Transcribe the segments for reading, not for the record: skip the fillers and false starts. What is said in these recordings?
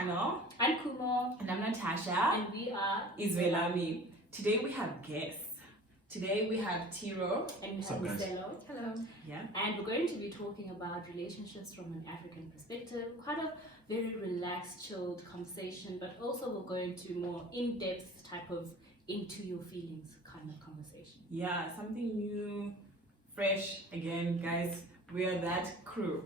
channel. I'm Kumo. And I'm Natasha. And we are Israelami. Today we have guests. Today we have Tiro. And we have Miselo. Hello. Yeah. And we're going to be talking about relationships from an African perspective. Quite a very relaxed, chilled conversation, but also we're going to more in-depth type of into your feelings kind of conversation. Yeah, something new, fresh. Again, guys, we are that crew.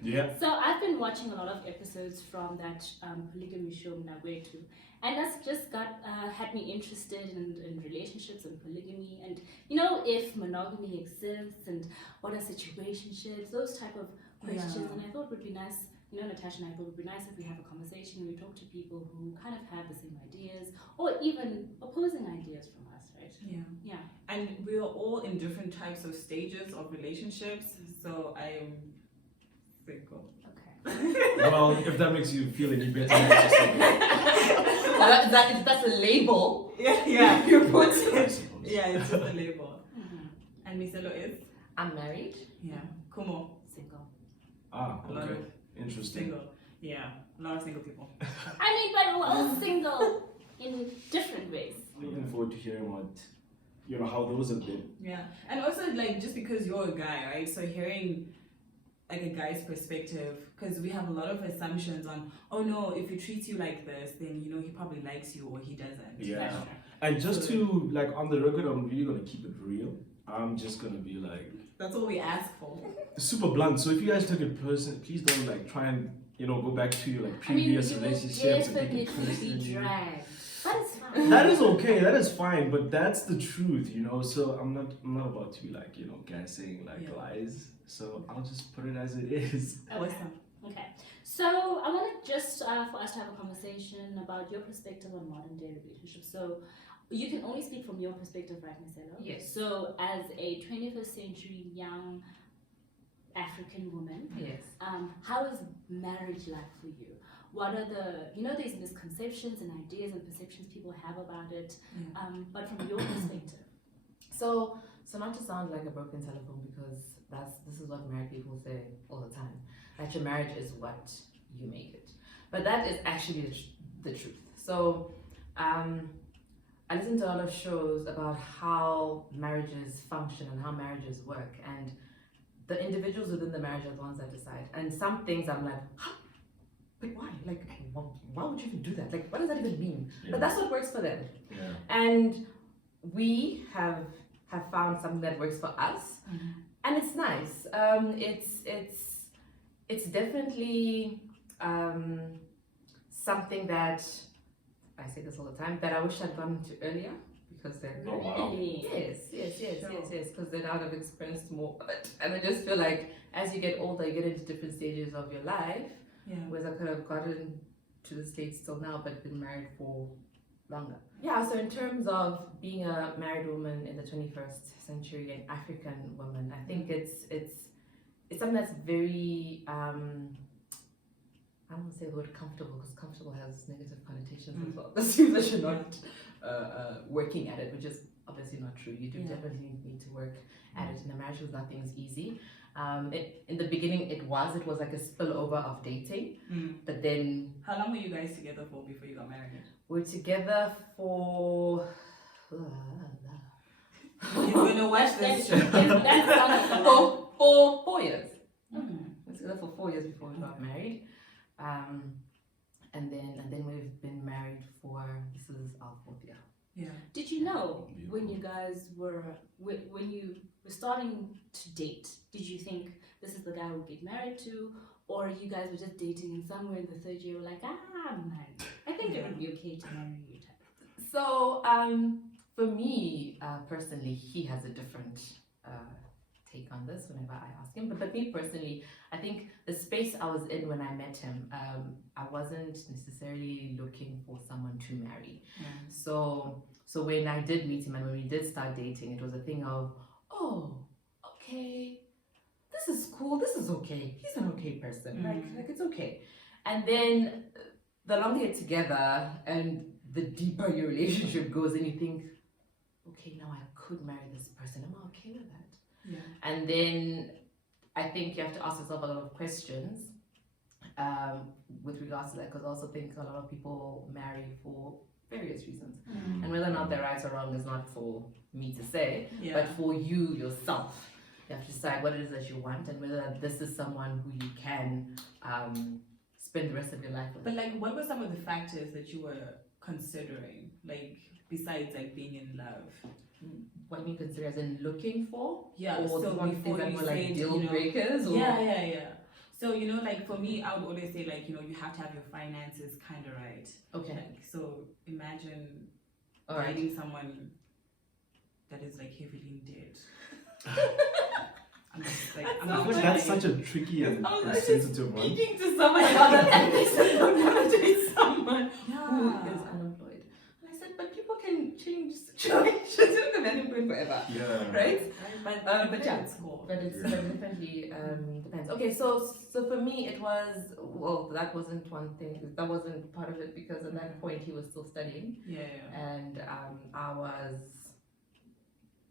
Yeah. So I've been watching a lot of episodes from that polygamy show Mnagwetu, and that's just had me interested in relationships and polygamy, and if monogamy exists and what are situationships, those type of questions. Yeah. And I thought it would be nice, Natasha and I thought it would be nice if we have a conversation and we talk to people who kind of have the same ideas or even opposing ideas from us, right? Yeah. And we are all in different types of stages of relationships. So I am single. Okay. Well, if that makes you feel any better, that's That's a label. Yeah. You put just Yeah, it's just a label. Mhm. And Miselo is? I'm married. Yeah. Kumo. Single. Ah, A lot okay. of Interesting. Single. Yeah. A lot of single people. I mean, but we're all single in different ways. Looking forward to hearing what, how those have been. Yeah. And also, just because you're a guy, right? So hearing a guy's perspective, because we have a lot of assumptions on, oh no, if he treats you like this, then he probably likes you or he doesn't. Yeah. That's true. And just to, on the record, I'm really going to keep it real. I'm just going to be That's all we ask for. super blunt. So if you guys took it personal, please don't try and, go back to your previous relationships and take definitely it personally. be dragged, but it's fine. That is okay, that is fine, but that's the truth, So I'm not about to be guessing Yeah. lies. So I'll just put it as it is. Awesome. Okay, so I want to just for us to have a conversation about your perspective on modern day relationships. So you can only speak from your perspective, right, Miselo? Yes. So as a 21st century young African woman, Yes. how is marriage like for you? What are there's misconceptions and ideas and perceptions people have about it, but from your perspective. So not to sound like a broken telephone, because this is what married people say all the time. That your marriage is what you make it. But that is actually the truth. So I listen to a lot of shows about how marriages function and how marriages work, and the individuals within the marriage are the ones that decide. And some things I'm like, huh? But why? Why would you even do that? What does that even mean? Yeah. But that's what works for them. Yeah. And we have found something that works for us, and it's nice. It's definitely something that I say this all the time that I wish I'd gone into earlier, because then Oh, wow. yes, because then I would have experienced more of it. And I just feel like as you get older, you get into different stages of your life. Yeah. Whereas I could have gotten to the States till now, but been married for longer. Yeah, so in terms of being a married woman in the 21st century, an African woman, I think it's something that's very, I don't want to say the word comfortable, because comfortable has negative connotations as well. That seems like you're not working at it, which is obviously not true. You do definitely need to work at it. In a marriage, nothing's easy. In the beginning, it was like a spillover of dating, but then How long were you guys together for before you got married? we're together for You're gonna watch this show. for 4 years. Mhm. We're together for 4 years before we got married, and then we've been married this is our 4th year. Yeah. Did you know when you guys when you were starting to date, did you think this is the guy we'll get married to, or you guys were just dating and somewhere in the 3rd year were like, man, I think it would be okay to marry you type of thing? So for me personally, he has a different take on this whenever I ask him. But me personally, I think the space I was in when I met him, I wasn't necessarily looking for someone to marry. So when I did meet him and when we did start dating, it was a thing of, oh, okay, this is cool, this is okay, he's an okay person, like it's okay. And then the longer you're together and the deeper your relationship goes, and you think, okay, now I could marry this person, am I okay with that? Yeah. And then I think you have to ask yourself a lot of questions with regards to that, because I also think a lot of people marry for various reasons, and whether or not they're right or wrong is not for me to say, but for you yourself. You have to decide what it is that you want and whether this is someone who you can spend the rest of your life with. But like, what were some of the factors that you were considering, like besides like being in love? What do you mean consider as in looking for? Yeah. Or So what before things that you were like said, deal you know, breakers? Or? Yeah. So like for me, I would always say like you have to have your finances kind of right. Okay. Like, so imagine All right. dating someone that is like heavily in debt. I'm just like, I'm I not feel like that's trying. such a tricky and I was sensitive one. Speaking to someone about that, and they said, "I'm gonna date someone who Yeah. is unemployed." And I said, "But people can change situations. You don't have unemployed forever, Yeah. right?" But yeah, it's cool. but it definitely depends. Okay, so for me it was, well, that wasn't one thing. That wasn't part of it because at that point he was still studying, Yeah. and I was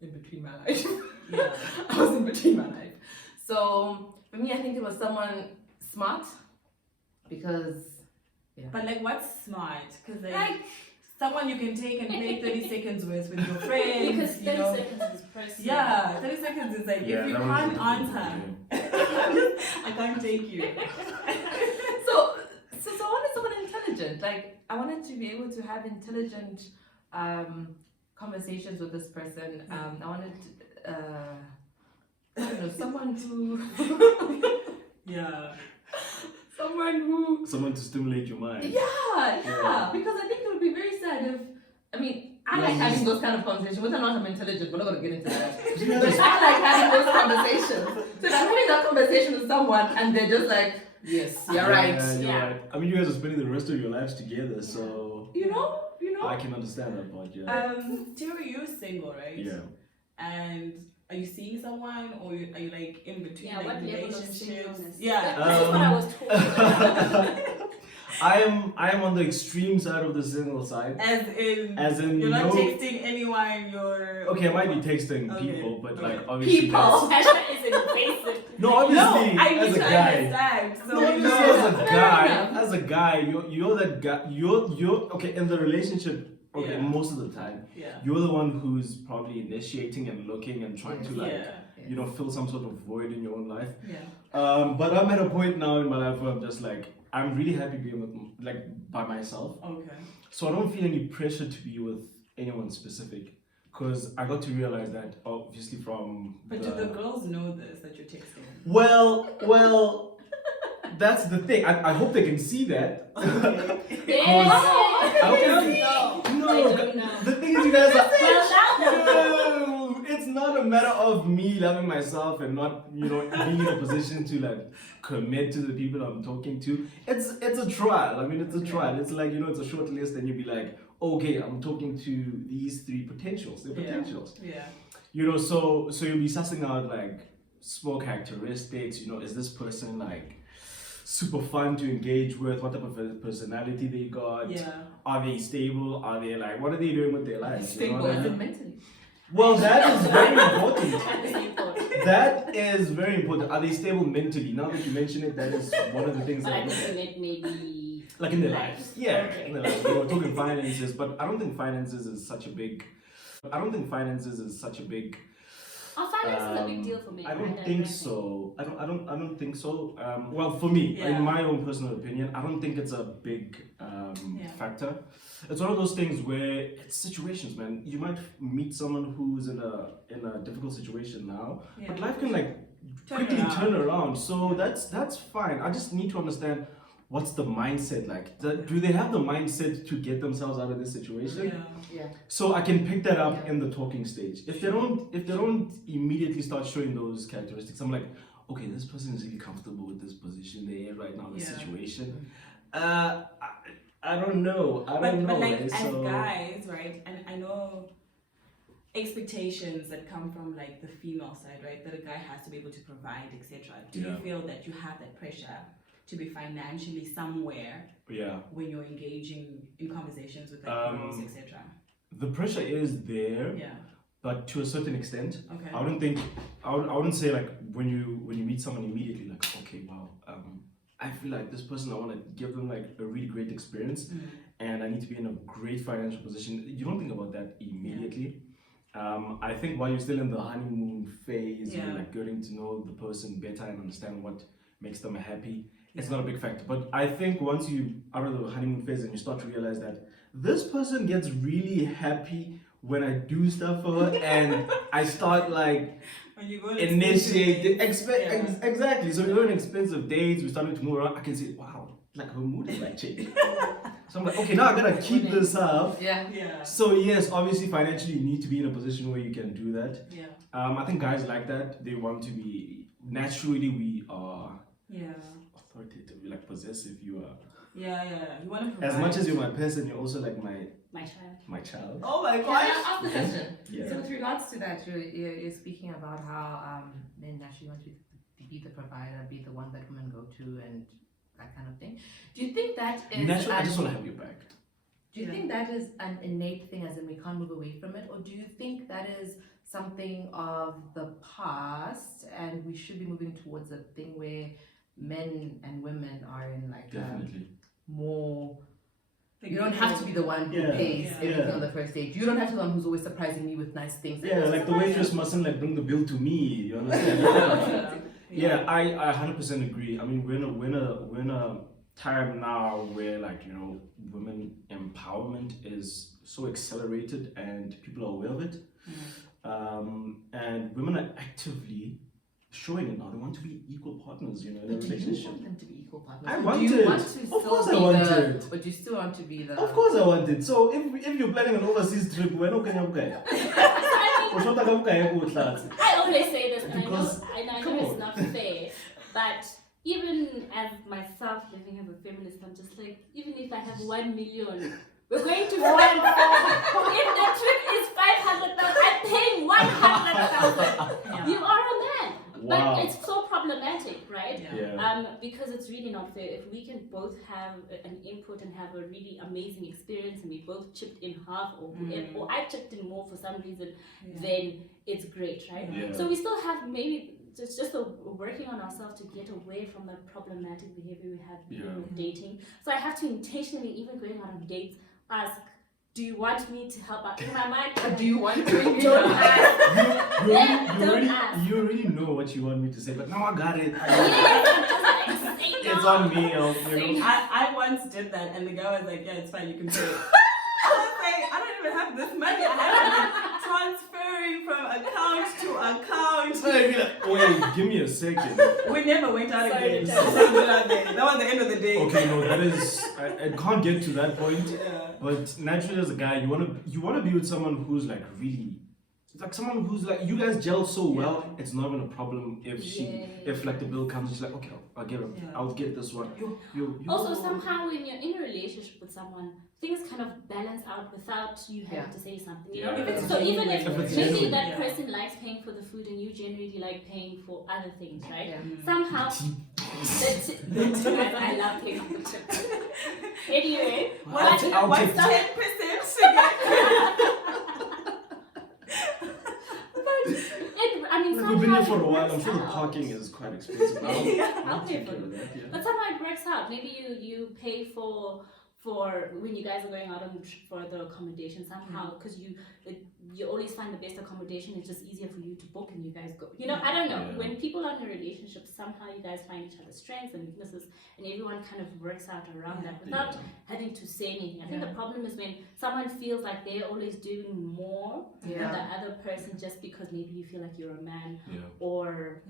in between my life. Yeah. I was in between my life. So for me, I think it was someone smart because. Yeah. But like, what's smart? Because Like, someone you can take and play 30 seconds with your friends. Because 30 you know? seconds is precious. Yeah, 30 seconds is like, Yeah, if you that was can't a answer, different I can't take you. so I wanted someone intelligent. Like, I wanted to be able to have intelligent conversations with this person. I wanted, I don't know, someone who, Yeah. Someone to stimulate your mind. yeah, because I think it would be very sad if, I mean, I like having those kind of conversations. Whether or not I'm intelligent, we're not going to get into that. But I like having those conversations. So if I'm having that conversation with someone and they're just like, yes, you're right. Yeah, you're Yeah. right. I mean, you guys are spending the rest of your lives together, so You know? I can understand that part. Yeah. Tiro, you're single, right? Yeah. And are you seeing someone, or are you like in between Yeah, like what level of relationships? singleness? Yeah. That's what I was talking about. I am on the extreme side of the single side. As in you're not texting anyone, you're Okay, I might be texting Okay, people, but okay. like obviously People. Hashtag is invasive. No, obviously No, I as need a to guy. understand. So No, you obviously know. as a guy, you're that guy. You're okay in the relationship. Okay, Yeah. most of the time, Yeah. you're the one who's probably initiating and looking and trying to like Yeah. fill some sort of void in your own life. Yeah. But I'm at a point now in my life where I'm just like I'm really happy being with by myself. Okay. So I don't feel any pressure to be with anyone specific, because I got to realize that obviously from. But do the girls know this that you're texting? Well, that's the thing. I hope they can see that. Yes. I They don't don't think- know. No, They don't know. the thing is, you guys are. Well, now No, it's not a matter of me loving myself and not, being in a position to like commit to the people I'm talking to. It's a trial. I mean, it's a trial. It's like it's a short list, and you'd be like, okay, I'm talking to these 3 potentials. They're potentials. Yeah. So you'll be sussing out like small characteristics. Is this person like super fun to engage with? What type of a personality they got? Yeah. Are they stable? Are they like, what are they doing with their lives? You know what I mean? mentally. Well, that is very important. that is important. That is very important. Are they stable mentally? Now that you mention it, that is one of the things But that I I look at. think maybe Like in their lives. Yeah, Okay. in their lives. We're talking finances, but I don't think finances is such a big. our finance is a big deal for me. I don't and think think- so. I don't think so. Well, for me, Yeah. in my own personal opinion, I don't think it's a big factor. It's one of those things where it's situations, man. You might meet someone who's in a difficult situation now, but life can like quickly turn around. So that's fine. I just need to understand what's the mindset like. Do they have the mindset to get themselves out of this situation? Yeah. So I can pick that up in the talking stage. If they don't immediately start showing those characteristics, I'm like, okay, this person is really comfortable with this position they're in right now, this situation. I don't know. I don't know. But like right? as So guys, right? And I know expectations that come from like the female side, right? That a guy has to be able to provide, etc. Do you feel that you have that pressure to be financially somewhere when you're engaging in conversations with like girls, etc.? the pressure is there, Yeah. but to a certain extent. Okay. I wouldn't say like when you meet someone immediately like, okay, wow, I feel like this person, I want to give them like a really great experience, and I need to be in a great financial position. You don't think about that immediately. I think while you're still in the honeymoon phase, you're like getting to know the person better and understand what makes them happy. It's not a big factor. But I think once you are out of the honeymoon phase and you start to realize that this person gets really happy when I do stuff for her, and I start like when you go initiate exactly. So we go on expensive dates, we started to move around. I can see, wow, like her mood is like changing. So I'm like, okay, now I gotta keep this up. Yeah. So yes, obviously financially you need to be in a position where you can do that. Yeah. I think guys like that. They want to be naturally. We are authoritative, like possessive. You are. Yeah. You want to provide. As much as you're my person, you're also like my child. Oh my Can gosh. I ask the question? Yeah. So with regards to that, you're speaking about how men naturally want to be the provider, be the one that women go to, and that kind of thing. Do you think that is Naturally, I just want to have your back. Do you think that is an innate thing, as in we can't move away from it, or do you think that is something of the past, and we should be moving towards a thing where men and women are in like Definitely. more? You don't have to be the one who pays everything on the first date. You don't have to be the one who's always surprising me with nice things. Yeah, like the waitress mustn't like bring the bill to me. You understand? Yeah, I 100% agree. I mean, we're in a time now where like women empowerment is so accelerated and people are aware of it, and women are actively showing it now. They want to be equal partners, in a relationship. Do you want them to be equal partners? I want do you it. want to Of course still I want be it. But you still want to be the. Of course I want it. So if you're planning an overseas trip, we're not going to I always say this, and Because- I know come it's on. not fair, but even as myself living as a feminist, I'm just like, even if I have 1 million, we're going to one for, if the trip is 500,000, I'm paying 100,000. You are a man. Wow. But it's so problematic, right? Yeah. Because it's really not fair. If we can both have an input and have a really amazing experience, and we both chipped in half, or I chipped in more for some reason, then it's great, right? Yeah. So we still have maybe it's just working on ourselves to get away from the problematic behavior we have with dating. So I have to intentionally, even going out on dates, ask, do you want me to help out? In my mind, Do you want to? don't ask. You already know what you want me to say, but now I got it. It's It's on me. I once did that, and the guy was like, "Yeah, it's fine, you can pay." I was like, "I don't even have this money. I have to be transferring from account to account." So I'd be like, wait, give me a second. We never went out Sorry, again. Tess. That was the end of the day. Okay, no, that is I can't get to that point. Yeah. But naturally, as a guy, you wanna be with someone who's like really. It's like someone who's like, you guys gel so well, it's not even a problem if like the bill comes, she's like, okay, I'll get it. I'll get this one. You Also, somehow when you're in a relationship with someone, things kind of balance out without you having to say something. You know? Yeah. So even if If it's maybe genuine. that person likes paying for the food and you generally like paying for other things, right? Yeah. Somehow, I love paying for the trip. Anyway, I'll take What's 10% I mean, We've been here somehow for a it while. I'm works sure the out. parking is quite expensive now. I'll pay take for care it. of that, yeah. But somehow it works out. Maybe you pay for when you guys are going out on for the accommodation somehow, because you always find the best accommodation. It's just easier for you to book and you guys go. I don't know. Yeah. When people are in a relationship, somehow you guys find each other's strengths and weaknesses, and everyone kind of works out around that without having to say anything. I think the problem is when someone feels like they're always doing more than the other person just because maybe you feel like you're a man or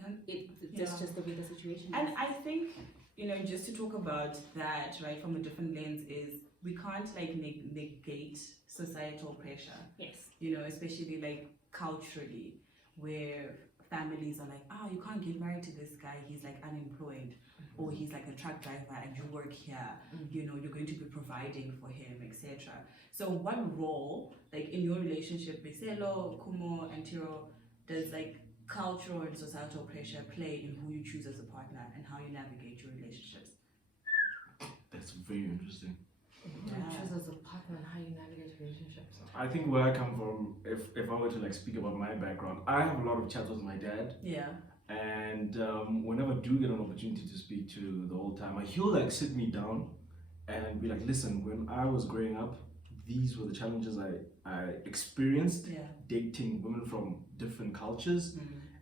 that's just the way the situation is. And I think, just to talk about that, right, from a different lens, is we can't like negate societal pressure. Yes. Especially like culturally, where families are like, you can't get married to this guy, he's like unemployed, or he's like a truck driver and you work here, you're going to be providing for him, etc. So what role, like in your relationship, Miselo, Kumo, and Tiro, does like cultural and societal pressure play in who you choose as a partner and how you navigate your relationships? That's very interesting. You choose as a partner and how you navigate relationships. I think where I come from, if I were to like speak about my background, I have a lot of chats with my dad. Yeah. And whenever I do get an opportunity to speak to the old timer, he'll like sit me down and be like, listen, when I was growing up, these were the challenges I experienced dating women from different cultures.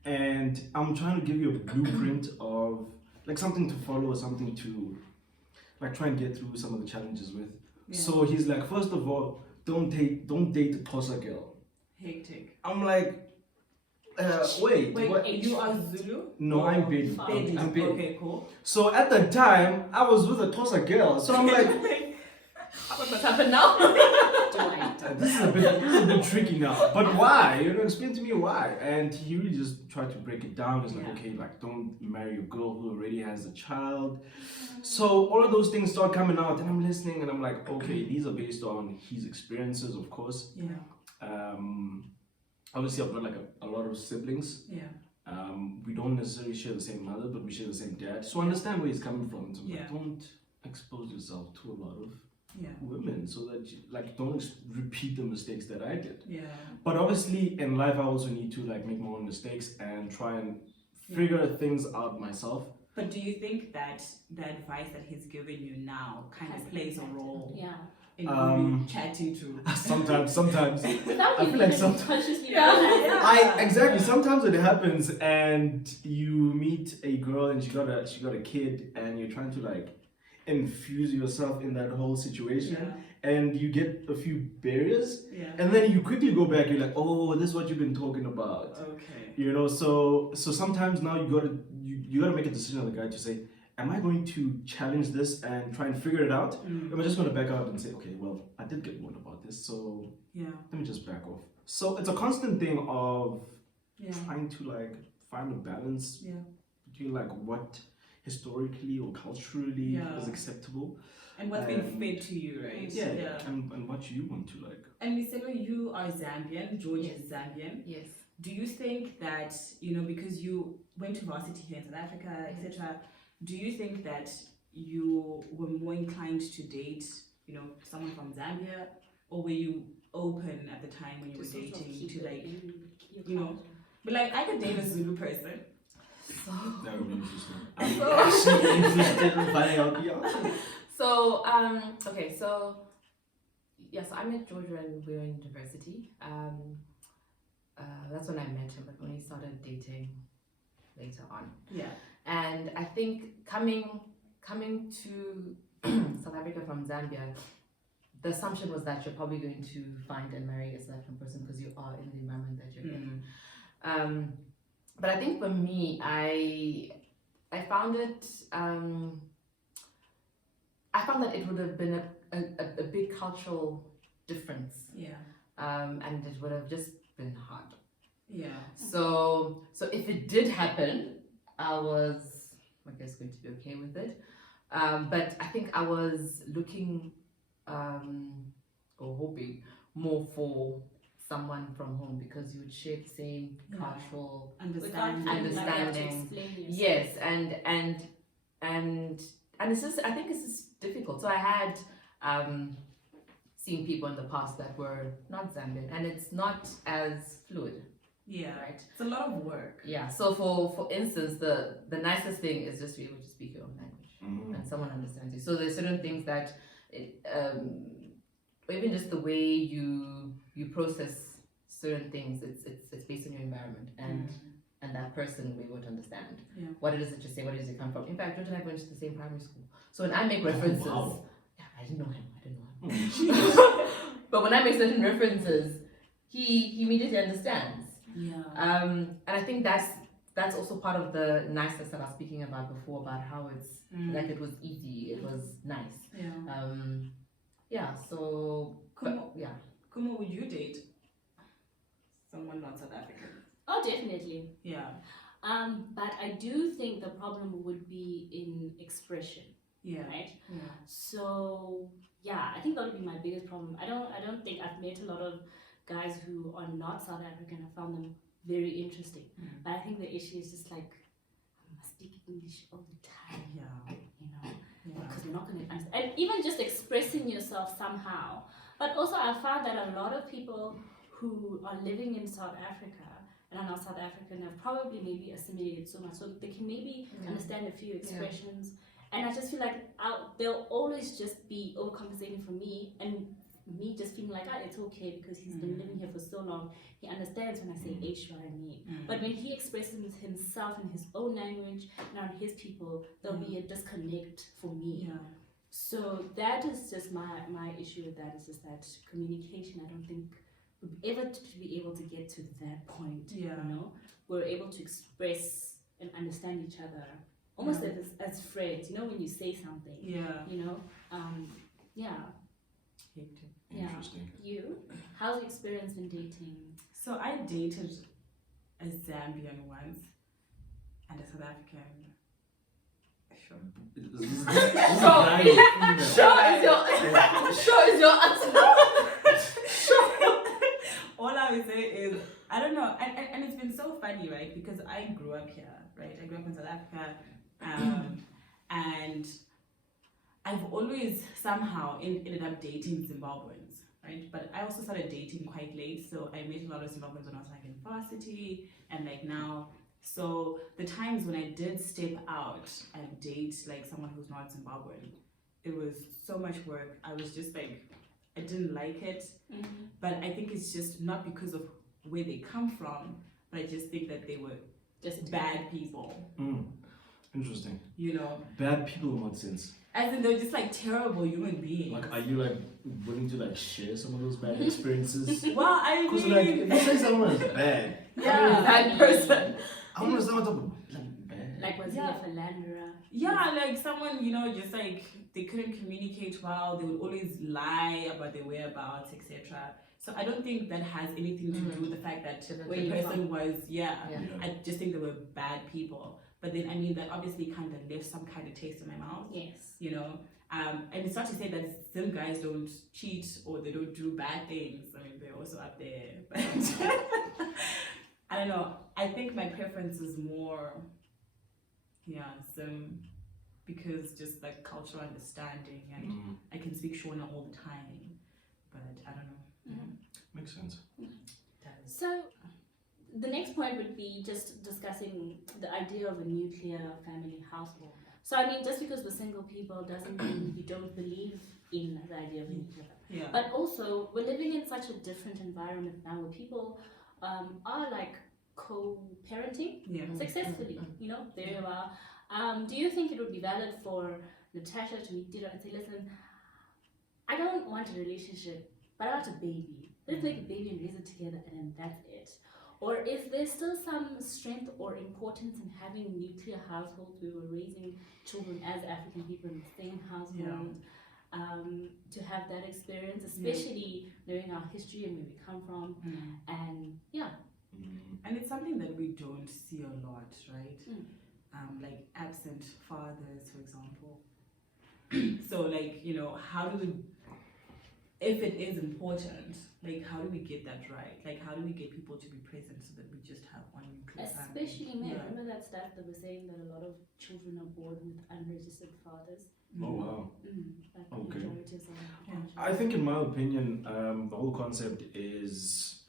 And I'm trying to give you a blueprint of like something to follow or something to like try and get through some of the challenges with. So he's like, first of all, don't date a Xhosa girl. Hectic. I'm like, wait, what? You are Zulu? No, I'm Bedi. Bedi. I'm Bedi. Okay, cool. So at the time, I was with a Xhosa girl. So I'm like, What's happened now? this is a bit tricky now. But why? You know, explain to me why. And he really just tried to break it down. He's like, okay, like don't marry a girl who already has a child. So all of those things start coming out, and I'm listening, and I'm like, okay, these are based on his experiences, of course. Obviously, I've got like a lot of siblings. We don't necessarily share the same mother, but we share the same dad. So I understand where he's coming from. So like, don't expose yourself to a lot of women, so that you, like, don't repeat the mistakes that I did. But obviously, in life, I also need to like make my own mistakes and try and figure things out myself. But do you think that the advice that he's giving you now kind of plays a role in who you're chatting to? Sometimes. Without I you feel like even consciously I exactly. Sometimes it happens, and you meet a girl, and she got a kid, and you're trying to like infuse yourself in that whole situation, and you get a few barriers, and then you quickly go back. You're like, oh, this is what you've been talking about. Okay. You know, so sometimes now you gotta make a decision on the guy to say, am I going to challenge this and try and figure it out? Am I just going to back out and say, okay, well, I did get warned about this, so let me just back off. So it's a constant thing of trying to like find a balance between like what historically or culturally is acceptable. And what's been fed to you, right? And what you want to like. And Miselo, you are Zambian, George is Zambian. Yes. Do you think that, you know, because you went to varsity here in South Africa, etc., do you think that you were more inclined to date, you know, someone from Zambia, or were you open at the time when you were dating to like, you know, but like I could date a Zulu person. That would be interesting. I'm actually interested in finding out the answer. So, okay, so yes, I met George when we were in university. That's when I met him, but when we started dating later on. And I think coming to South Africa from Zambia, the assumption was that you're probably going to find and marry a South African person because you are in the environment that you're in. But I think for me, I found it. I found that it would have been a big cultural difference. And it would have just been hard. So if it did happen, I was, I guess, going to be okay with it. But I think I was looking or hoping more for someone from home because you would share the same cultural understanding. Yes, and it's just, I think it's just difficult. So I had seen people in the past that were not Zambian, and it's not as fluid. Right. It's a lot of work. So for instance, the nicest thing is just to be able to speak your own language and someone understands you. So there's certain things that or even just the way you process certain things, it's based on your environment and that person will be able to understand what it is that you say, what it is you come from. In fact, George and I went to the same primary school. So when I make references, I didn't know him. But when I make certain references, he immediately understands. And I think that's also part of the niceness that I was speaking about before, about how it's like it was easy, it was nice. So Kumo, would you date someone not South African? Oh, definitely. But I do think the problem would be in expression. Right? So I think that would be my biggest problem. I don't think I've met a lot of guys who are not South African. I found them very interesting. But I think the issue is just like, I must speak English all the time. You know, because they're not going to understand. And even just expressing yourself somehow. But also I found that a lot of people who are living in South Africa and are now South African have probably maybe assimilated so much, so they can maybe understand a few expressions. And I just feel like they'll always just be overcompensating for me, and me just feeling like, it's okay because he's been living here for so long. He understands when I say H what I mean. But when he expresses himself in his own language and around his people, there'll be a disconnect for me. Yeah. So that is just my issue with that. Is just that communication. I don't think we'll ever to be able to get to that point. Yeah. You know, we're able to express and understand each other almost as friends. You know, when you say something. Yeah. You know. Yeah. Interesting. You? How's your experience in dating? So I dated a Zambian once and a South African. Sure. Sure is your answer. All I would say is, I don't know, and it's been so funny, right? Because I grew up here, right? I grew up in South Africa, and I've always somehow ended up dating Zimbabweans, right? But I also started dating quite late, so I met a lot of Zimbabweans when I was like in varsity, and like now. So the times when I did step out and date like someone who's not Zimbabwean, it was so much work. I was just like, I didn't like it. But I think it's just not because of where they come from, but I just think that they were just bad people. Interesting. You know? Bad people in what sense? As in they're just like terrible human beings. Like, are you like willing to like share some of those bad experiences? Well, I Because mean... like, if you say someone is bad, Bad person. I want to say what's like bad. Like, was he a philanderer? Yeah, like someone, you know, just like they couldn't communicate well, they would always lie about their whereabouts, etc. So I don't think that has anything to do with the fact that the person was, I just think they were bad people. But then, I mean, that obviously kind of left some kind of taste in my mouth. Yes. You know? And it's not to say that some guys don't cheat or they don't do bad things. I mean, they're also up there. But I don't know. I think my preference is more, some, because just like cultural understanding, and I can speak Shona all the time. But I don't know. Makes sense. So, the next point would be just discussing the idea of a nuclear family household. So, I mean, just because we're single people doesn't mean you don't believe in the idea of a nuclear family. Yeah. But also, we're living in such a different environment now where people are like co-parenting successfully. You know, there you are. Do you think it would be valid for Natasha to meet Tiro and say, listen, I don't want a relationship, but I want a baby. Let's make a baby and raise it together, and then that's it. Or is there still some strength or importance in having nuclear households where we're raising children as African people in the same household? To have that experience, especially knowing our history and where we come from, and and it's something that we don't see a lot, right? Like absent fathers, for example. So, like, you know, how do we, if it is important, like, how do we get that right? Like, how do we get people to be present so that we just have one nuclear family? especially men. Remember that stat that was saying that a lot of children are born with unregistered fathers. Oh wow. Like Okay. majority of them. I think, in my opinion, the whole concept is,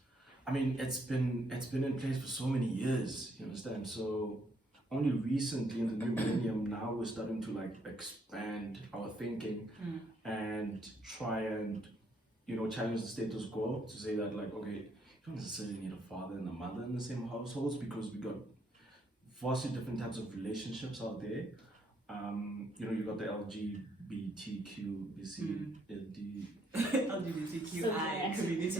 I mean, it's been in place for so many years. You understand? So only recently in the new millennium now we're starting to like expand our thinking and try and, you know, challenge the status quo to say that, like, okay, you don't necessarily need a father and a mother in the same households because we got vastly different types of relationships out there. You know, you got the LGBTQ, LGBTQI community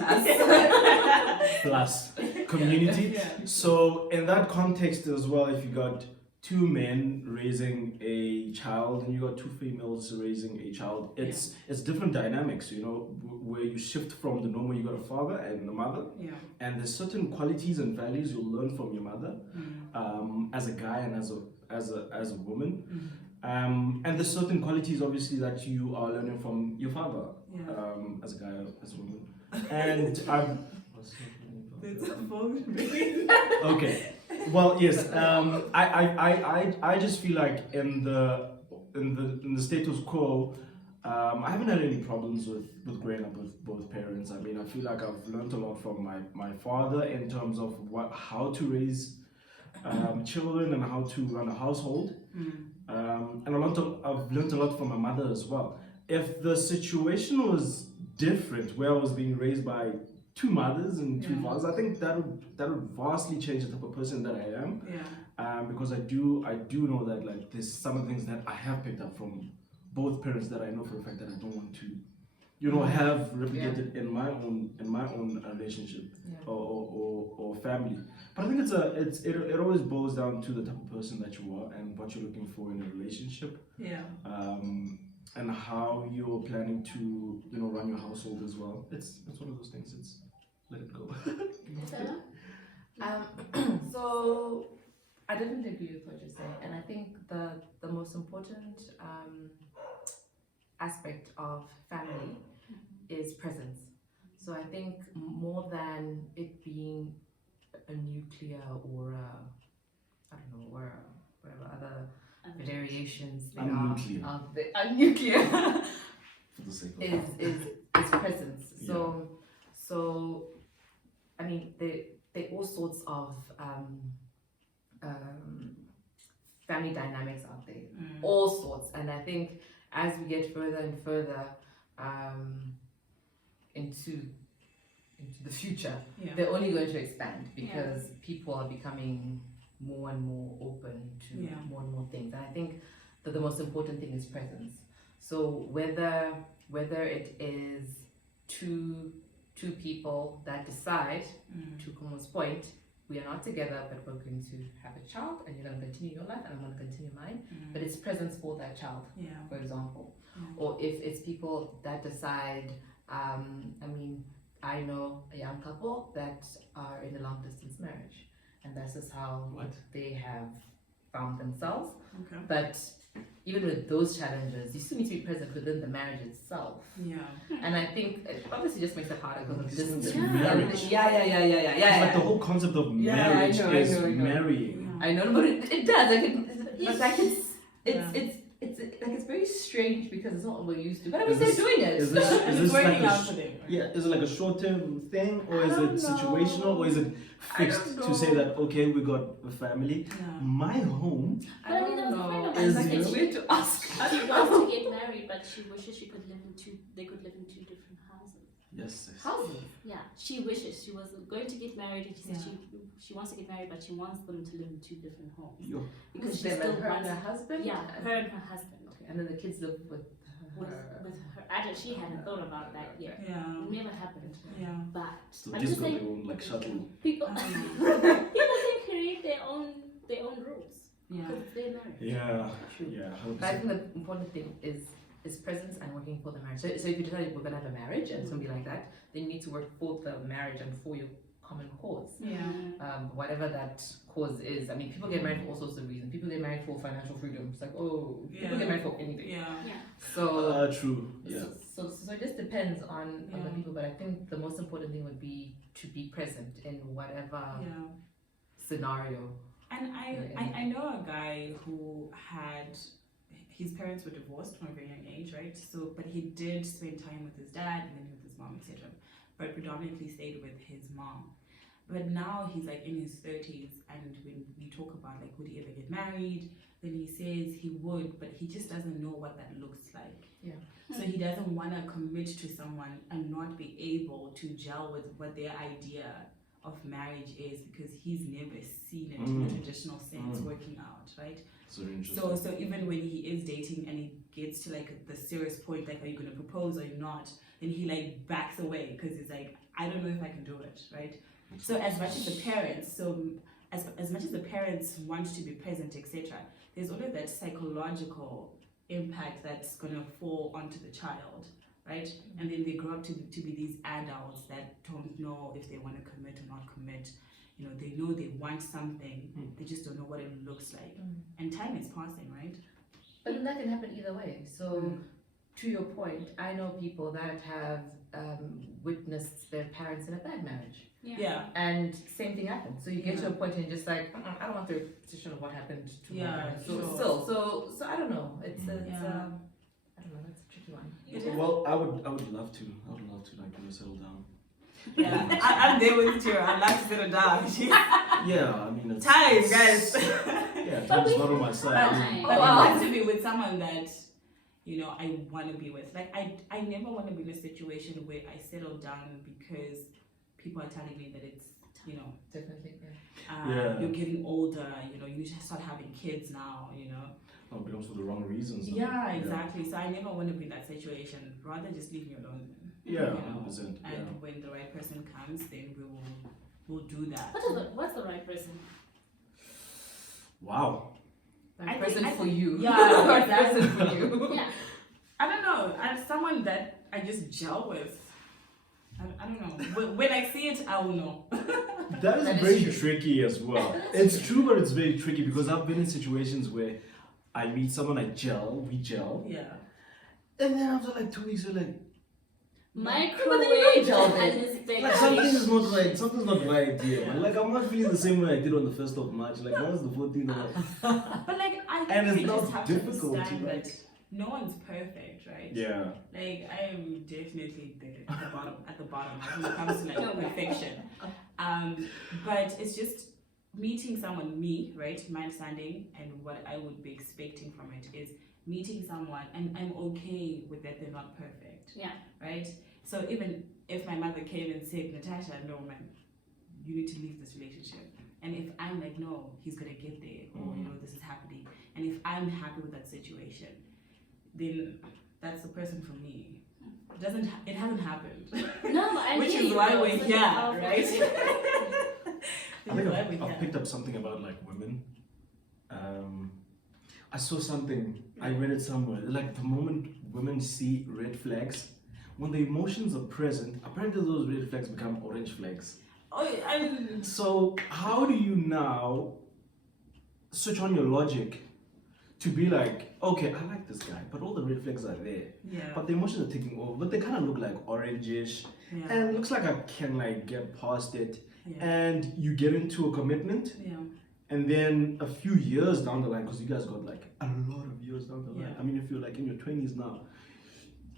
plus community. So in that context as well, if you got two men raising a child and you got two females raising a child, it's different dynamics, you know, where you shift from the normal, you got a father and a mother, and there's certain qualities and values you'll learn from your mother as a guy and as a woman. And there's certain qualities obviously that you are learning from your father as a guy, as a woman. And okay. Well, yes. I just feel like in the status quo, I haven't had any problems with growing up with both parents. I mean, I feel like I've learned a lot from my father in terms of how to raise children and how to run a household. And I've learned a lot from my mother as well. If the situation was different, where I was being raised by two mothers and two fathers, I think that would vastly change the type of person that I am. Because I do know that like there's some things that I have picked up from both parents that I know for a fact that I don't want to, have replicated in my own relationship or family. But I think it always boils down to the type of person that you are and what you're looking for in a relationship. And how you're planning to run your household as well. It's one of those things. It's let it go. So I definitely agree with what you're saying, and I think the most important aspect of family is presence. So I think more than it being a nuclear or I don't know, or whatever other variations there are of the nuclear For the sake of is presence. So I mean there are all sorts of family dynamics out there, all sorts, and I think as we get further and further into the future, they're only going to expand because people are becoming more and more open to more and more things. And I think that the most important thing is presence. So whether it is two people that decide, to Kumo's point, we are not together, but we're going to have a child, and you're going to continue your life, and I'm going to continue mine. But it's presence for that child, for example. Or if it's people that decide, I mean, I know a young couple that are in a long distance marriage, and that's just how they have found themselves. But even with those challenges, you still need to be present within the marriage itself. And I think it obviously just makes it harder because of distance. Marriage. It's like the whole concept of marriage is marrying. I know, but it does. It's very strange because it's not what we're used to. But I mean, they're doing it. Is this working like out for them. Is it like a short-term thing, or is it situational, or is it fixed to say that okay, we got a family, my home? But I mean, there was a friend of Is mine. It's weird to ask. She wants to get married, but she wishes they could live in two different houses. Yes. Houses. Yeah, she wishes she was going to get married, and she said she wants to get married, but she wants them to live in two different homes because she still her wants and her husband. her and her husband. Okay. And then the kids live with her. She hadn't thought about that yet. It never happened. But So I'm kids just got saying, their own like shuttle. people can create their own rules because it's their marriage. True. 100%. But I think the important thing is presence and working for the marriage. So if you decide we're gonna have a marriage and it's gonna be like that, then you need to work for the marriage and for your common cause. Whatever that cause is. I mean, people get married for all sorts of reasons. People get married for financial freedom. It's like, people get married for anything. So true. So it just depends on the people. But I think the most important thing would be to be present in whatever scenario. And I know a guy who had his parents were divorced from a very young age, right? So, but he did spend time with his dad and then with his mom, etc. But predominantly stayed with his mom. But now he's like in his 30s, and when we talk about like would he ever get married, then he says he would, but he just doesn't know what that looks like. So he doesn't want to commit to someone and not be able to gel with what their idea of marriage is, because he's never seen it in the traditional sense working out, right? So even when he is dating and he gets to like the serious point, like are you going to propose or not, then he like backs away because he's like, I don't know if I can do it, right? So as much as the parents want to be present, etc., there's always that psychological impact that's going to fall onto the child, right? And then they grow up to be these adults that don't know if they want to commit or not commit. You know, they know they want something, they just don't know what it looks like. And time is passing, right? But then that can happen either way. So to your point, I know people that have witnessed their parents in a bad marriage. And same thing happens. So you get to a point and you're just like, I don't want the repetition of what happened to my parents. So I don't know. It's I don't know. That's a tricky tricky one. Well, I would love to. I would love to like settle down. Yeah, I'm there with Tiro. I'd like to settle down. Yeah, I mean it's Time, it's- guys. Yeah, time's not on my side. But Wow. it has to be with someone that, you know, I want to be with. Like, I never want to be in a situation where I settle down because people are telling me that it's, you know, Definitely, yeah. Yeah. you're getting older, you know, you need to start having kids now, you know. Oh, but also the wrong reasons. Yeah, exactly. So I never want to be in that situation. Rather just leave me alone. Yeah, you know. 100%. And Yeah. when the right person comes, then we'll do that. What's the right person? Wow. Right person for you. Yeah, Right exactly. person for you. Yeah. I don't know. I'm someone that I just gel with. I don't know. When I see it, I will know. That is That is very true. tricky as well. It's true, but it's very tricky because I've been in situations where I meet someone, we gel, Yeah. and then after like 2 weeks, we're like, Microwave gel and it. anesthetic. like something's not right here. Yeah. Man. Like I'm not feeling the same way I did on the 1st of March. Like what's the 14th of March? But like I And think it's we not just have difficult to to, understand like- that no one's perfect, right? Yeah. Like I am definitely there at the bottom like, when it comes to like perfection. But it's just meeting someone, right? My understanding and what I would be expecting from it is meeting someone and I'm okay with that they're not perfect. Yeah. Right? So even if my mother came and said, Natasha, no man, you need to leave this relationship. And if I'm like, no, he's gonna get there, or you know, this is happening. And if I'm happy with that situation, then that's the person for me. It hasn't happened. No, but I Which hear is you, why though. we're Such a here, powerful right? thing. I think I've picked up something about like women. I saw something, I read it somewhere, like the moment women see red flags, when the emotions are present, apparently those red flags become orange flags. Oh, So how do you now switch on your logic to be like, okay, I like this guy, but all the red flags are there. yeah. But the emotions are taking over, but they kind of look like orangish, Yeah. and it looks like I can like get past it. Yeah. And you get into a commitment, Yeah. and then a few years down the line, because you guys got like a lot of years down the line. Yeah. I mean, if you're like in your 20s now,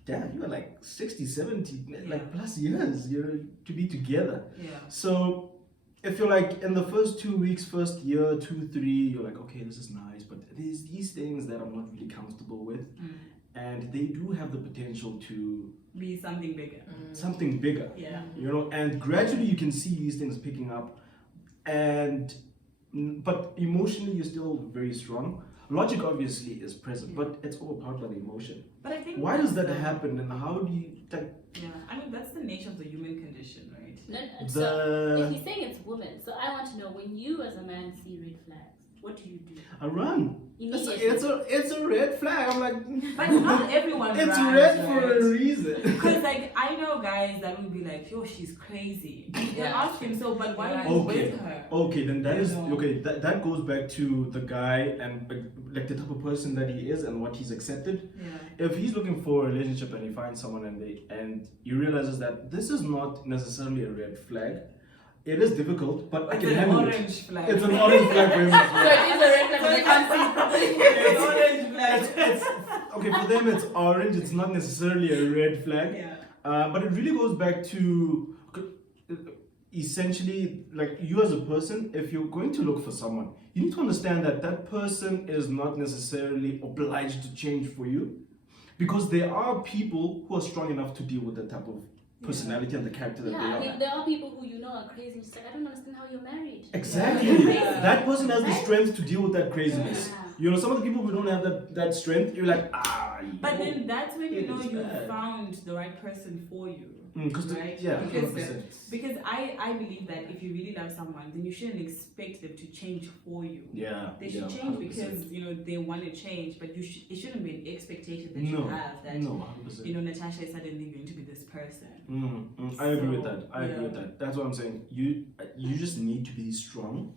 damn, you're like 60, 70, Yeah. like plus years you're to be together. Yeah. So if you're like in the first 2 weeks, first year, 2, 3, you're like, okay, this is nice, but there's these things that I'm not really comfortable with, and they do have the potential to Be something bigger. something bigger. Yeah. You know, and gradually you can see these things picking up, and but emotionally you're still very strong. Logic obviously is present, but it's all powered by the emotion. But I think Why does that that's the- happen, and how do you like Yeah. I mean that's the nature of the human condition, right? No, so if the he's saying it's women, so I want to know, when you as a man see red flags, what do you do? I run? Immediately. It's a red flag. I'm like, But not everyone it's runs, red for right? a reason. Because like I know guys that would be like, yo, she's crazy. They'll Yeah. ask him, so but why are you Okay. with her? Okay, then that I is know. okay. That goes back to the guy and like the type of person that he is and what he's accepted. Yeah. If he's looking for a relationship and he finds someone and he realizes that this is not necessarily a red flag, it is difficult, but I It's can an handle it. orange flag. It's an orange flag for him as So well. it is a red flag, but I can't see properly. It's an orange flag. It's okay for them. It's orange. It's not necessarily a red flag. Yeah. But it really goes back to essentially, like you as a person, if you're going to look for someone, you need to understand that that person is not necessarily obliged to change for you, because there are people who are strong enough to deal with that type of personality and the character that Yeah, they I are. mean, there are people who you know are crazy. It's like, I don't understand how you're married. Exactly. Yeah. That person has the Right? strength to deal with that craziness. Yeah. You know, some of the people who don't have that strength, you're like, But yo. then that's when you It know is you bad. found the right person for you. Because Right? yeah, Because- 100%. Because I believe that if you really love someone, then you shouldn't expect them to change for you. Yeah, They should yeah, change 100%. because you know they want to change, but it shouldn't be an expectation that you No, have that no, 100%. you know Natasha is suddenly going to be this person. I agree with So, that. I agree with yeah. that. That's what I'm saying. You just need to be strong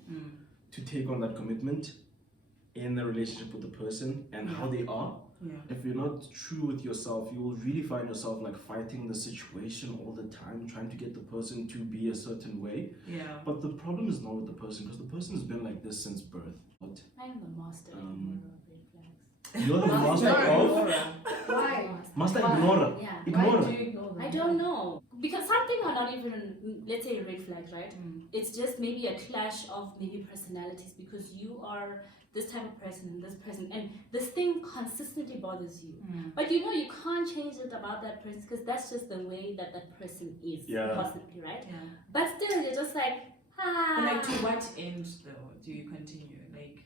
to take on that commitment in the relationship with the person and how they are. Yeah. If you're not true with yourself, you will really find yourself like fighting the situation all the time, trying to get the person to be a certain way. Yeah. But the problem is not with the person, because the person has been like this since birth. I'm the master of Um, red flags. You're the master of. Why? Must I Why? ignore her? Yeah. Ignore Why her. do you ignore them? I don't know. Because some things are not even, let's say, red flags, right? It's just maybe a clash of maybe personalities because you are this type of person and this person, and this thing consistently bothers you. But you know, you can't change it about that person because that's just the way that that person is, Yeah. possibly, right? Yeah. But still, you're just like, But like, to what end though do you continue? Like,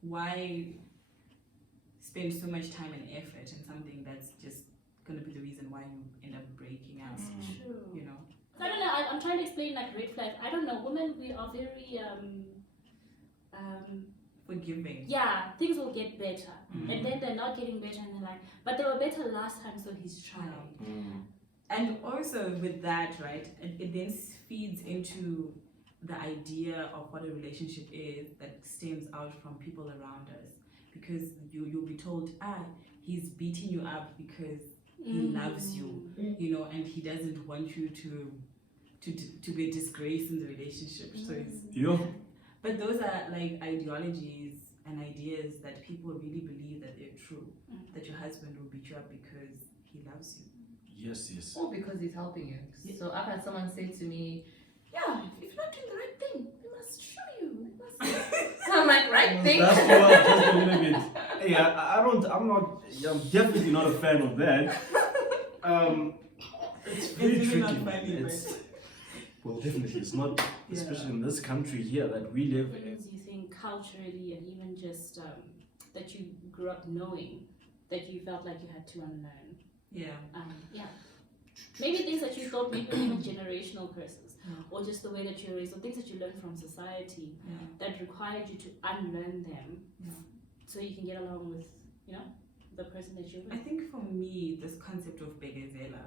why spend so much time and effort in something that's just gonna be the reason why you end up breaking up? True. You know. I don't know. I'm trying to explain like red flags. I don't know. Women, we are very Forgiving. yeah. Things will get better, Mm. and then they're not getting better, and they're like, but they were better last time, so he's trying. And also with that, right, it then feeds into the idea of what a relationship is that stems out from people around us. Because you'll be told, he's beating you up because he loves you, you know, and he doesn't want you to be a disgrace in the relationship. So it's, but those are like ideologies and ideas that people really believe that they're true. That your husband will beat you up because he loves you. Yes, yes. Or because he's helping you. So I've had someone say to me, yeah, if you're not doing the right thing, we must show you. We must. So I'm like, right thing? That's what just a little bit. Hey, I'm definitely not a fan of that. It's very It's really tricky. not funny, Well, definitely, it's not, especially in this country here that we live in. Things you think culturally, and even just that you grew up knowing that you felt like you had to unlearn. Yeah. Yeah. Maybe things that you thought maybe even generational curses, or just the way that you're raised, or things that you learned from society that required you to unlearn them, so you can get along with, you know, the person that you're with. I think for me, this concept of begezela,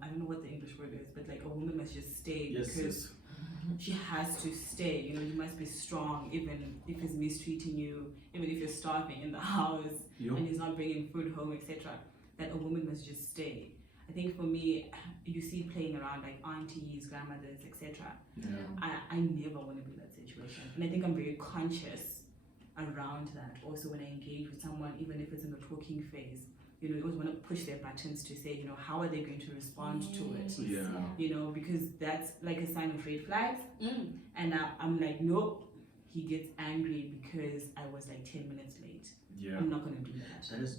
I don't know what the English word is, but like a woman must just stay because she has to stay. You know, you must be strong even if he's mistreating you, even if you're starving in the house and he's not bringing food home, etc. That a woman must just stay. I think for me, you see playing around like aunties, grandmothers, etc. I never want to be in that situation, and I think I'm very conscious around that. Also, when I engage with someone, even if it's in the talking phase, you know, you always want to push their buttons to say, you know, how are they going to respond to it? You know, because that's like a sign of red flags. And I'm like, nope. He gets angry because I was like 10 minutes late. I'm not going to do that. That is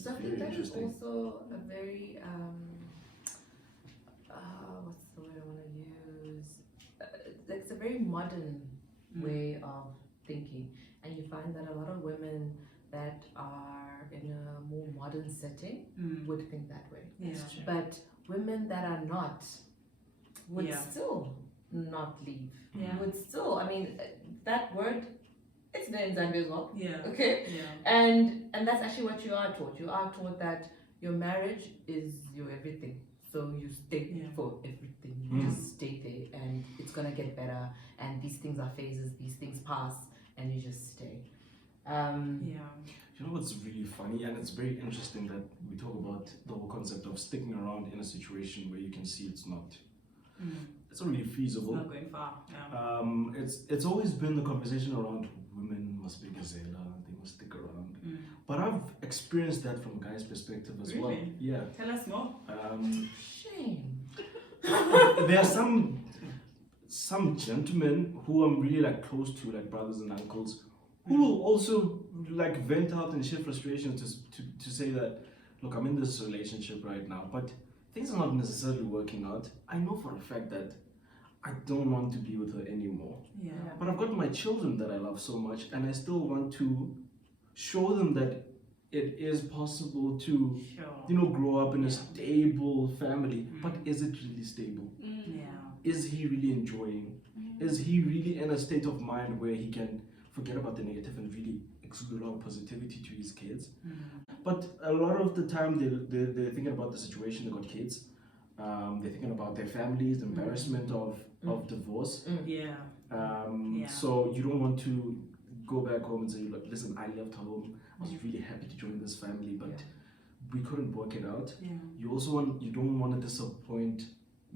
So I very think that is interesting. also a very what's the word I want to use? It's a very modern way of thinking, and you find that a lot of women that are in a more modern setting would think that way. But women that are not would still not leave. Would still, I mean, that word, it's there in Zambia as well. Okay. And that's actually what you are taught. You are taught that your marriage is your everything. So you stay for everything. You just stay there, and it's gonna get better. And these things are phases. These things pass, and you just stay. You know what's really funny, and it's very interesting that we talk about the whole concept of sticking around in a situation where you can see it's not really feasible. It's not going far. It's always been the conversation around women must be gazela, they must stick around. But I've experienced that from a guy's perspective as well. Really? Yeah. Tell us more. Shame. There are some gentlemen who I'm really like close to, like brothers and uncles, who will also like vent out and share frustration to say that, look, I'm in this relationship right now, but things are not necessarily working out. I know for a fact that I don't want to be with her anymore. But I've got my children that I love so much, and I still want to show them that it is possible to, you know, grow up in a stable family. But is it really stable? Is he really enjoying? Is he really in a state of mind where he can forget about the negative and really exude our positivity to his kids? But a lot of the time they're thinking about the situation, they got kids, they're thinking about their families, the embarrassment of divorce. So you don't want to go back home and say, look, listen, I left home, I was really happy to join this family, but we couldn't work it out. You don't want to disappoint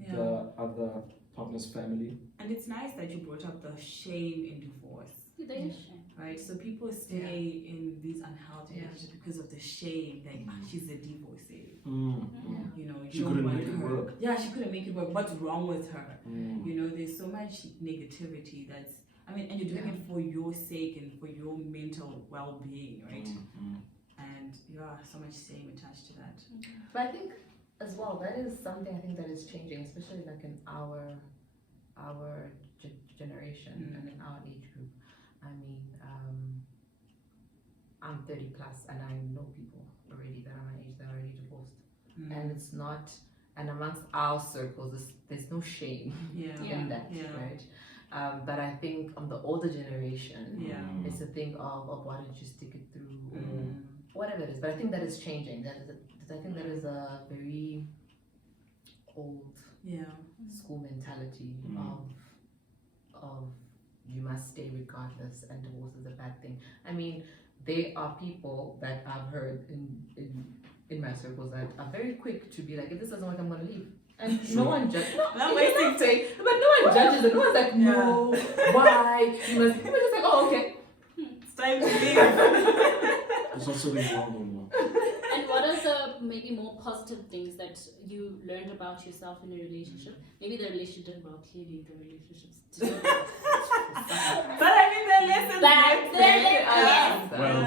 the other partner's family. And it's nice that you brought up the shame in divorce. There is shame. right? So people stay in these unhealthy relationships because of the shame, like she's a divorcee. You know, you She don't couldn't want make it her. work. Yeah, she couldn't make it work. What's wrong with her? You know, there's so much negativity that's, I mean, and you're doing it for your sake and for your mental well-being, right? And so much shame attached to that. But I think as well that is something I think that is changing, especially like in our generation and in our age group. I mean, I'm 30 plus and I know people already that are my age that are already divorced. And it's not, and amongst our circles, there's no shame in that, right? But I think on the older generation, it's a thing of why don't you stick it through or whatever it is. But I think that is changing. I think that is a very old school mentality of you must stay regardless, and divorce is a bad thing. I mean, there are people that I've heard in my circles that are very quick to be like, if this doesn't work, I'm gonna leave. And no one judges. But no one judges it. No one's like, no, why? People are just like, oh, okay. It's time to leave. It's also really wrong no more. And what are the maybe more positive things that you learned about yourself in a relationship? Maybe the relationship didn't well, clearly the relationships didn't. But I mean, the lessons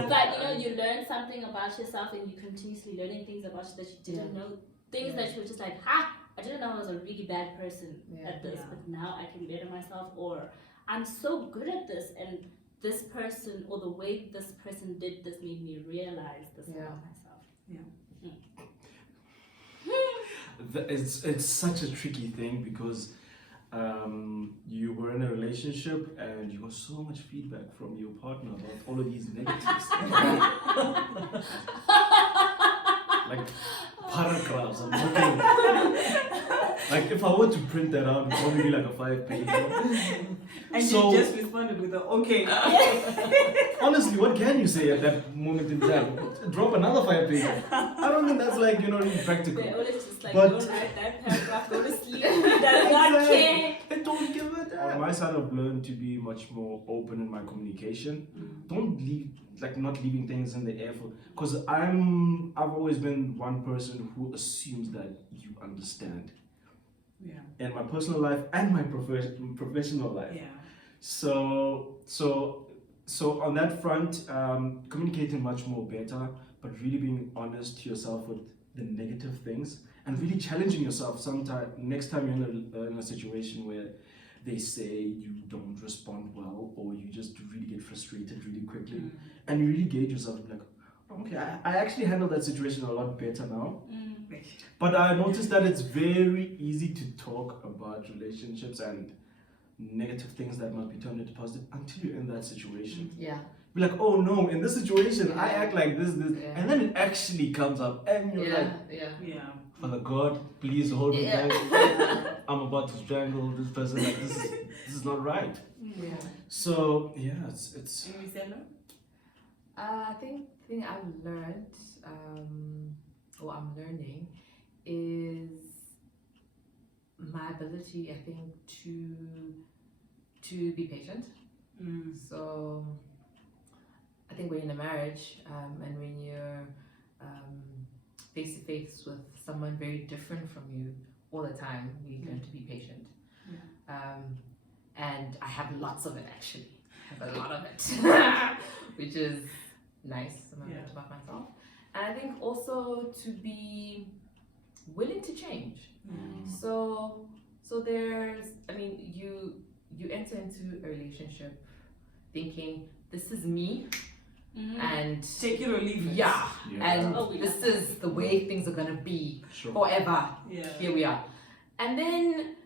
But you know, you learned something about yourself and you're continuously learning things about you that you didn't know. Things that you were just like, I didn't know I was a really bad person at this, but now I can better myself, or I'm so good at this, and this person or the way this person did this made me realize this about myself. It's such a tricky thing because you were in a relationship and you got so much feedback from your partner about all of these negatives. Like paragraphs, I'm looking. Like if I were to print that out, it'd probably be like a 5-page. And you just responded with a okay. Honestly, what can you say at that moment in time? Drop another 5 pages. I don't think that's like, really practical. They're always just like, But- don't write that paragraph, go to sleep. He does not care. They don't give a damn. On my side, I've learned to be much more open in my communication. Don't leave, not leaving things in the air because I've always been one person who assumes that you understand. In my personal life and my professional life. So on that front, communicating much more better, but really being honest to yourself with the negative things and really challenging yourself. Next time you're in a situation where they say you don't respond well, or you just really get frustrated really quickly, and you really gauge yourself like, okay, I actually handle that situation a lot better now. But I noticed that it's very easy to talk about relationships and negative things that must be turned into positive until you're in that situation. Be like, oh no, in this situation I act like this, and then it actually comes up, and you're like, Father God, please hold me back. I'm about to strangle this person. Like this is not right. So it's. I think the thing I've learned, or I'm learning, is my ability, I think, to be patient. So I think when you're in a marriage, and when you're face to face with someone very different from you all the time, you learn to be patient. And I have lots of it actually. I have a lot of it, which is nice. I'm learned about myself, and I think also to be willing to change. So there's, I mean, you enter into a relationship thinking this is me, and take it or leave it. And this is the way things are gonna be forever. Here we are, and then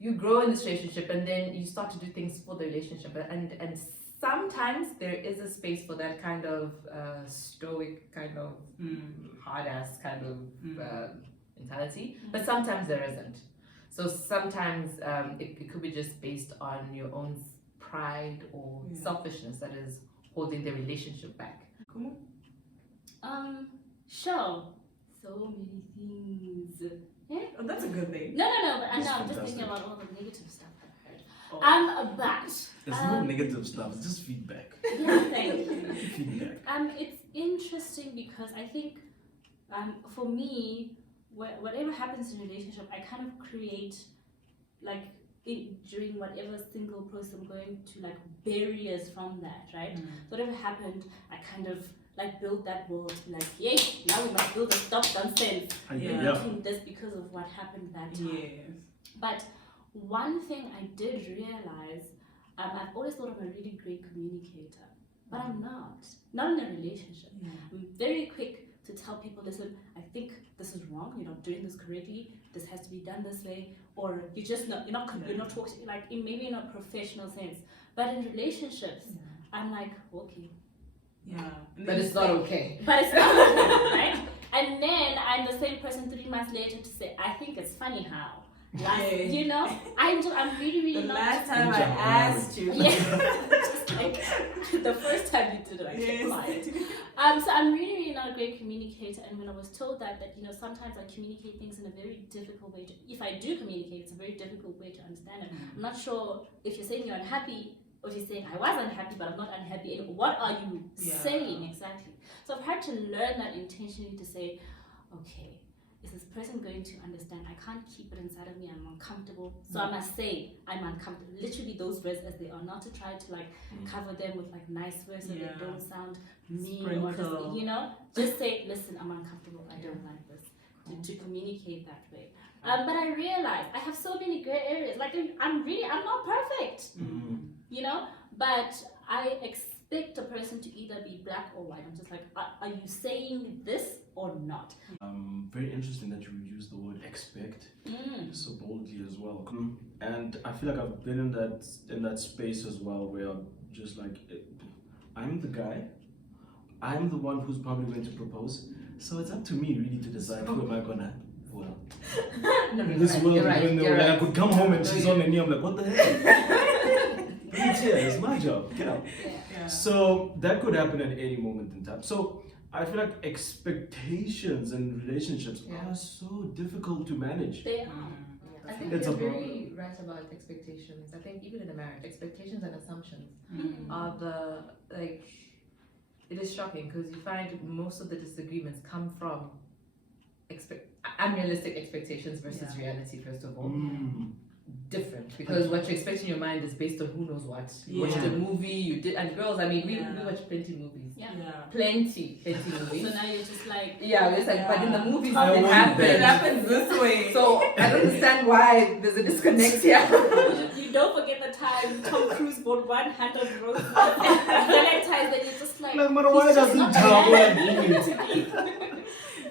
you grow in this relationship, and then you start to do things for the relationship, and sometimes there is a space for that kind of stoic, kind of hard-ass kind of mentality, but sometimes there isn't. So sometimes it could be just based on your own pride or selfishness that is holding the relationship back. Sure. So many things. Oh, that's a good thing. No, but I know, I'm just fantastic. thinking about all the negative stuff I've heard. But It's not negative stuff. It's just feedback. yeah, thank you. Feedback. It's interesting because I think, for me, whatever happens in a relationship, I kind of create, like, during whatever single process I'm going to, like, barriers from that, right? So whatever happened, I kind of like build that wall to be like, yay, now we must build a stop nonsense between this because of what happened that time. Yes. But one thing I did realize, I've always thought I'm a really great communicator, but I'm not in a relationship. I'm very quick to tell people, listen, I think this is wrong, you're not doing this correctly, this has to be done this way, or you're not talking, like, maybe in a professional sense. But in relationships, I'm like, okay. Yeah. But it's not okay. But it's not okay, right? And then I'm the same person 3 months later to say, I think it's funny how. You know, I'm really, really the not. last time I asked you. Just like the first time you did it, I kept quiet. So I'm really, really not a great communicator. And when I was told that sometimes I communicate things in a very difficult way. If I do communicate, it's a very difficult way to understand it. I'm not sure if you're saying you're unhappy, or if you're saying I was unhappy, but I'm not unhappy. And what are you saying exactly? So I've had to learn that intentionally to say, okay, is this person going to understand? I can't keep it inside of me. I'm uncomfortable. So I must say I'm uncomfortable. Literally those words as they are, not to try to like cover them with like nice words so they don't sound mean or just, just say, listen, I'm uncomfortable. I don't like this. To communicate that way. But I realized I have so many gray areas. Like I'm not perfect. But I expect a person to either be black or white. I'm just like, are you saying this or not? Very interesting that you use the word expect so boldly as well. And I feel like I've been in that space as well, where I'm just like, I'm the guy, I'm the one who's probably going to propose, so it's up to me really to decide who am I gonna. Well, this world, I could come home and she's on the knee. I'm like, what the hell? It's here. It's my job. Get out. So that could happen at any moment in time. So I feel like expectations in relationships are so difficult to manage. They are. I think you're very right about expectations. I think even in a marriage, expectations and assumptions are it is shocking because you find most of the disagreements come from unrealistic expectations versus reality, first of all. Different, because what you expect in your mind is based on who knows what. You watched a movie, and girls, I mean, we watch plenty movies. Plenty movies. So now you're just like, we're just like, but in the movies it happens this way. So I don't understand why there's a disconnect here. You don't forget the time Tom Cruise bought 100 roses and Valentine's, then you're just like, no matter why doesn't tell.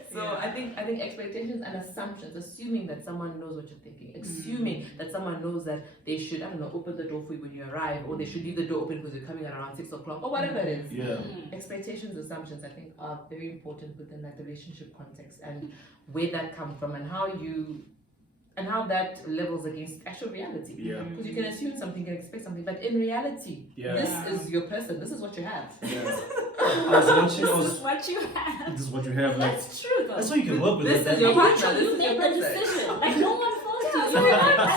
So I think expectations and assumptions, assuming that someone knows what you're thinking, assuming that someone knows that they should, I don't know, open the door for you when you arrive, or they should leave the door open because you're coming at around 6 o'clock, or whatever it is. Expectations, assumptions, I think are very important within that relationship context, and where that comes from, and how that levels against actual reality. Because you can assume something, you can expect something, but in reality, this is your person, this is what you have. This is what you have. This is what you have. Like, that's true though. That's why you can work with this. This is your partner. You make the decision. Like no one forced you. So I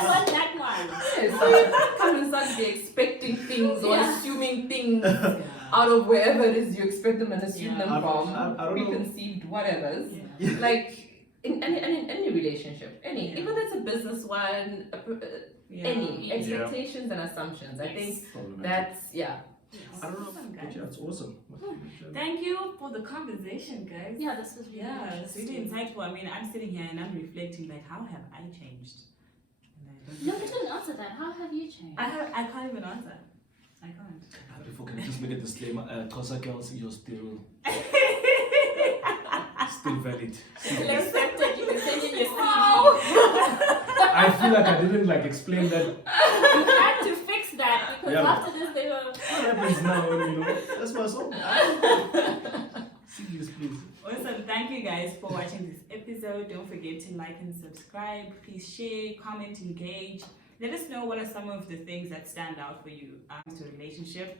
want that one. So you can't come and start be expecting things or assuming things out of wherever it is you expect them and assume them from preconceived whatevers. Like in any relationship, even if it's a business one, any expectations and assumptions. I think that's I don't know, but it's awesome. Thank you for the conversation, guys. Yeah, this was really it's really insightful. I mean, I'm sitting here and I'm reflecting, like, how have I changed? No, you didn't answer that. How have you changed? I can't even answer. I can't. Before, can I just make a disclaimer? Kosa girls, you're still valid. Still accepted. You can send in your CV. I feel like I didn't explain that. You had to fix that because after this they were. What happens now? That's my song. Serious, please. Awesome. Thank you guys for watching this episode. Don't forget to like and subscribe. Please share, comment, engage. Let us know what are some of the things that stand out for you to a relationship.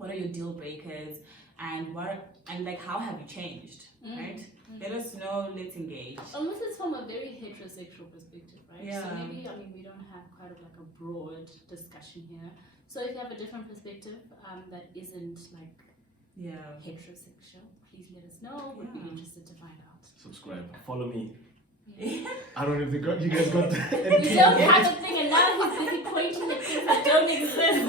what are your deal breakers, and like how have you changed, right? Let us know. Let's engage. Almost it's from a very heterosexual perspective, right? Yeah. So maybe we don't have quite like a broad discussion here. So if you have a different perspective that isn't like heterosexual, please let us know. We'd be interested to find out. Subscribe. Follow me. Yeah. I don't know if you guys got We don't have a thing, and now he's busy pointing at things that don't exist.